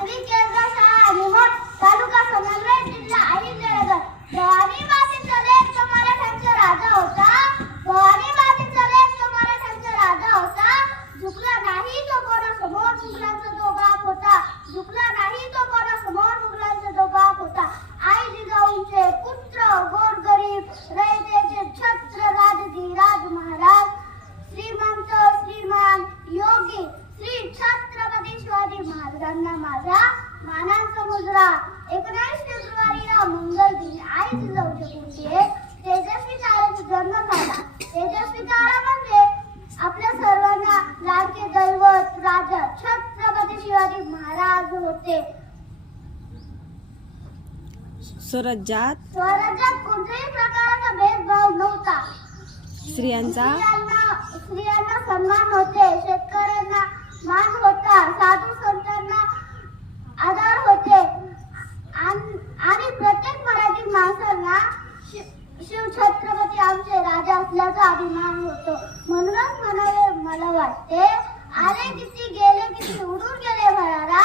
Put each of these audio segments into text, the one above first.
प्राथमिक केंद्र शाळा तालुका समन्वय जिल्हा जळगाव भवानी तो मराठ्यांचा राजा होता भवानी तो मराठ्यांचा राजा होता झुकला नाही तो कोणासमोर मुघलांचा तो बाप होता झुकला नाही तो कोणासमोर मुघलांचा तो बाप होता आई जिजाऊंचे पुत्र गोरगरीब रयतेचे छत्र राजधीराज महाराज श्रीमंत श्रीमान योगी श्री छत्रपती महाराजांना माझा मानांचा मुजरा एकोणीस फेब्रुवारी या मंगल दिनी. आई जिजाऊच्या कुंडीत तेजस्वी ताऱ्याचा जन्म झाला. तेजस्वी तारा म्हणजे आपल्या सर्वांना लाडके दैवत राजा छत्रपती शिवाजी महाराज होते. स्वराज्यात स्वराज्यात कोणत्याही प्रकारचा भेदभाव नव्हता. स्त्रियांचा स्त्रियांना सन्मान होते. शेतकऱ्यांना माणसांना शि- शिव छत्रपती आमचे राजा असल्याचा अभिमान होतो. म्हणूनच म्हणावे मला वाटते आले किती गेले किती उडून गेले भरारा.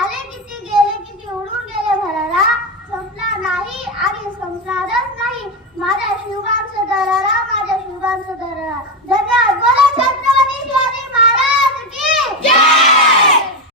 आले किती गेले किती उडून गेले भरारा. संपला नाही आणि संपणारच नाही. माझ्या शिवगांचं दरारा माझ्या शिवगांचं दरारा.